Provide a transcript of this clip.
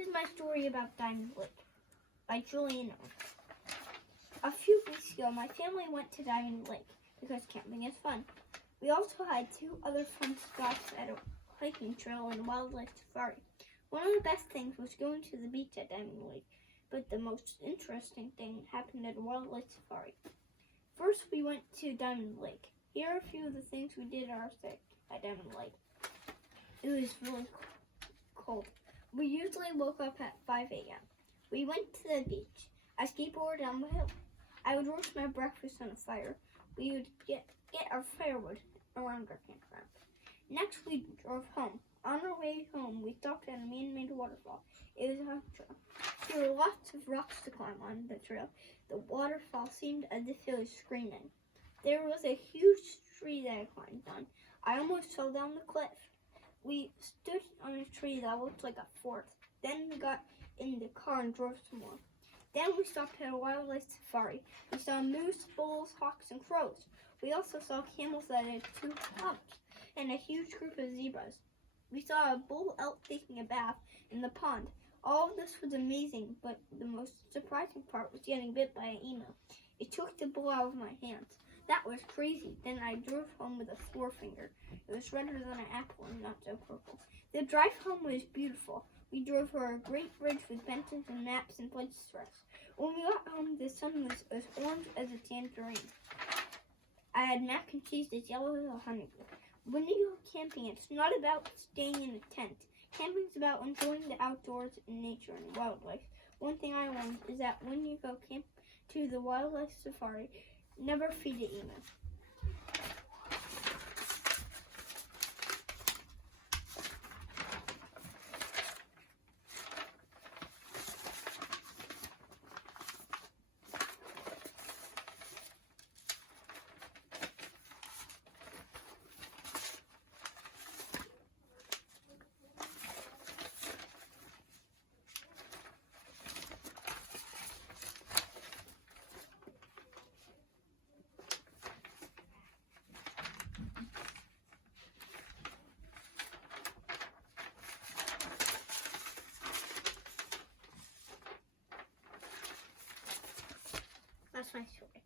is my story about Diamond Lake by Julian. A few weeks ago, my family went to Diamond Lake because camping is fun. We also had 2 other fun spots at a hiking trail and wildlife safari. One of the best things was going to the beach at Diamond Lake, but the most interesting thing happened at a wildlife safari. First, we went to Diamond Lake. Here are a few of the things we did at Diamond Lake. It was really cold. We usually woke up at 5 a.m. We went to the beach. I skateboarded down the hill. I would roast my breakfast on a fire. We would get our firewood around our campground. Next, we drove home. On our way home, we stopped at a man-made waterfall. It was a hot trail. There were lots of rocks to climb on the trail. The waterfall seemed as if it was screaming. There was a huge tree that I climbed on. I almost fell down the cliff. We stood on a tree that looked like a fort. Then we got in the car and drove some more. Then we stopped at a wildlife safari. We saw moose, bulls, hawks, and crows. We also saw camels that had 2 humps and a huge group of zebras. We saw a bull elk taking a bath in the pond. All of this was amazing, but the most surprising part was getting bit by an emu. It took the bull out of my hands. That was crazy. Then I drove home with a forefinger. It was redder than an apple and not so purple. The drive home was beautiful. We drove over a great bridge with benches and maps and places for us. When we got home, the sun was as orange as a tangerine. I had mac and cheese as yellow as a honeydew. When you go camping, it's not about staying in a tent. Camping is about enjoying the outdoors and nature and wildlife. One thing I learned is that when you go camp to the wildlife safari, never feed an emu. That's my story.